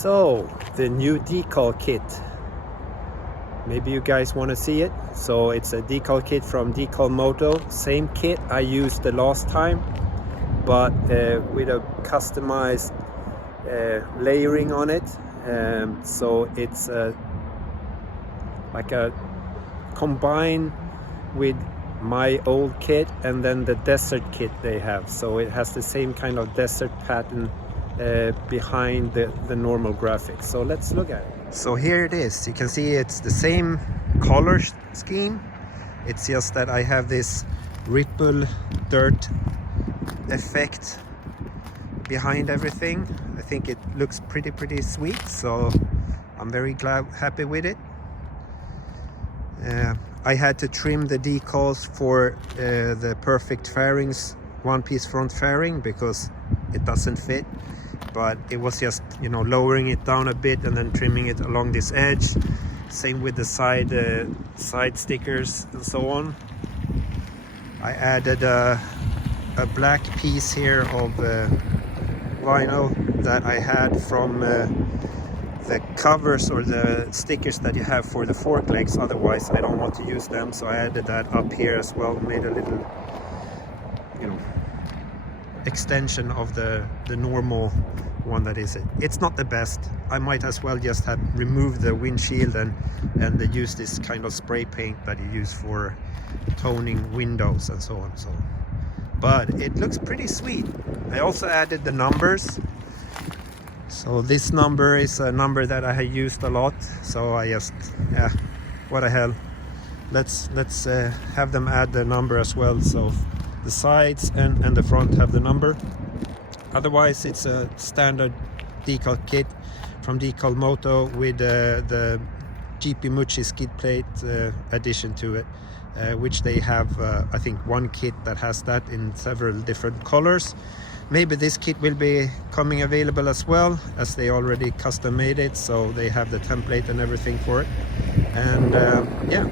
So the new decal kit, maybe you guys want to see it. So it's a decal kit from DecalMoto, same kit I used the last time, but with a customized layering on it. So it's like a combine with my old kit and then the desert kit they have. So it has the same kind of desert pattern behind the normal graphics. So let's look at it. So here it is. You can see it's the same color scheme. It's just that I have this ripple dirt effect behind everything. I think it looks pretty sweet, so I'm very happy with it. I had to trim the decals for the perfect fairings, one-piece front fairing, because it doesn't fit. But it was just, you know, lowering it down a bit and then trimming it along this edge. Same with the side stickers and so on. I added a black piece here of vinyl that I had from the covers or the stickers that you have for the fork legs. Otherwise I don't want to use them, so I added that up here as well. Made a little, you know, extension of the normal one that is it. It's not the best. I might as well just have removed the windshield and use this kind of spray paint that you use for toning windows and so on. So, but it looks pretty sweet. I also added the numbers. So this number is a number that I have used a lot. So I just, yeah, what the hell. Let's have them add the number as well. So the sides and the front have the number. Otherwise it's a standard decal kit from DecalMoto with the GPmucci skid plate addition to it, which they have I think one kit that has that in several different colors. Maybe this kit will be coming available as well, as they already custom made it, so they have the template and everything for it. And yeah,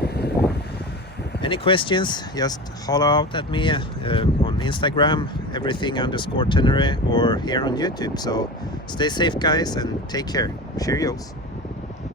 any questions, just holler out at me on Instagram, everything_Tenere, or here on YouTube. So stay safe guys and take care. Cheerios.